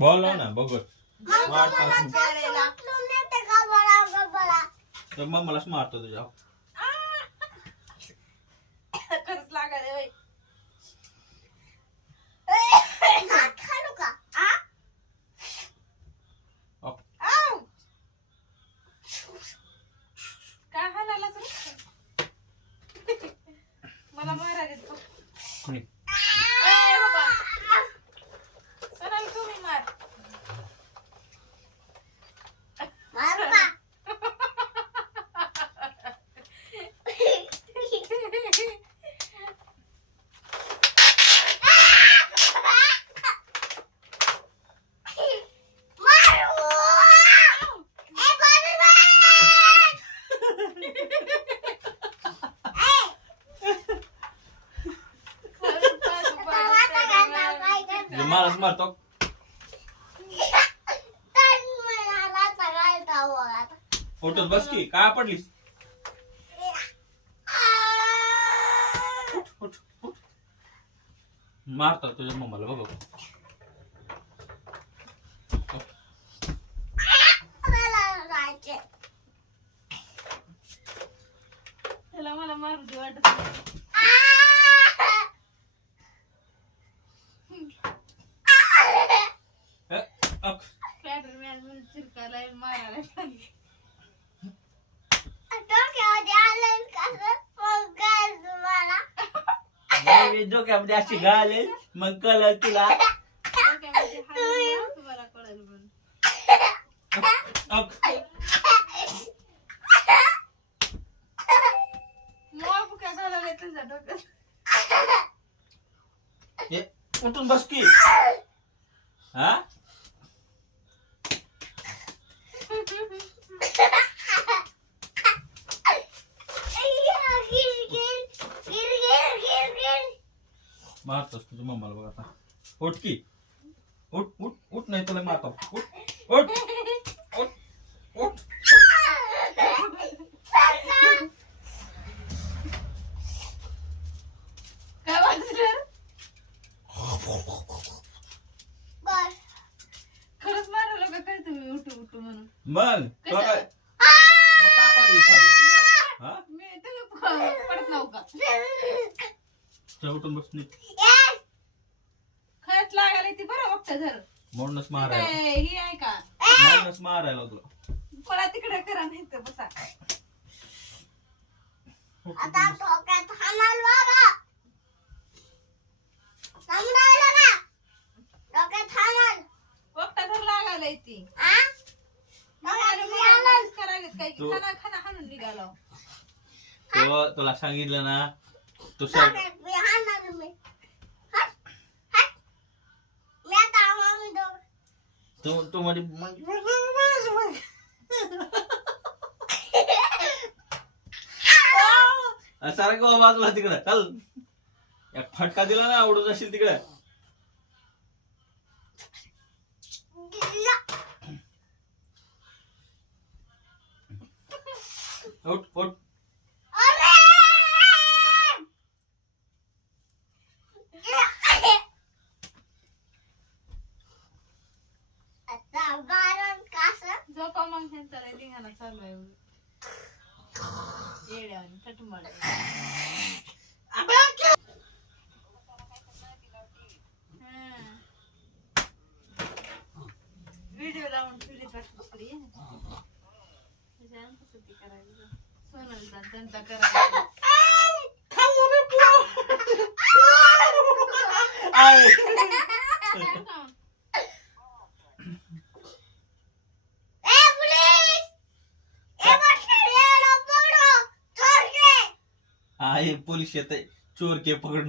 बोलो ना बघत तर मग मलाच मारतो तुझ्या खरंच लागा रे बाई. काय हाणाला तू मला मारायला येतो. बाबा सणाला तुम्ही मार मलाच मारतो उठत बस की काय पडलीस उठ, उठ. मारतो तुझ्या मम्माला बघ त्याला मला मारू दे वाटत नाही. स्पायडरमॅन म्हणून चिरकायला मारायला सांगितलं. डोक्यामध्ये अशी घालेल मग कळल तुला डोक्यामध्ये हात घालून तुम्हाला कळेल म्हणून. मोळ बुक्या घालायला तुझ्या डोक्यात. उठून बस की हा मारतोस तुझ्या मम्माला बघ आता उठ की उठ उठ उठ नाही तुला मारतो उठ उठ उठ उठ काय वाजलं खरंच मारायला का काय तुम्ही उठू उठू म्हणून मग तुला काय कसं? मग काय पाडली साडी हा मी तुम्ही पडत नाव का चल उठून बस नीट खरंच लागायला ती बरं बघता धर म्हणूनच मारायला ही आहे का म्हणूनच मारायला तुला पळा तिकडे करा नाही तर बसा. बघता धर लागायला ती करायला काय की खाना खाना हाणून निघाला. तुला सांगितलं ना तू तू मध्ये सारा गाव बाजूला तिकडे चल एक फटका दिला ना उडून जाशील तिकडे उठ उठ झोपा मग ह्यांचा लिंगाणा चालू आहे येड्यावानी थटमाड. व्हिडिओ लावून ठेवली दुसरी करायचं सोनलचा त्यांचा करायचा आहे पोलीस येते चोर के पकडणं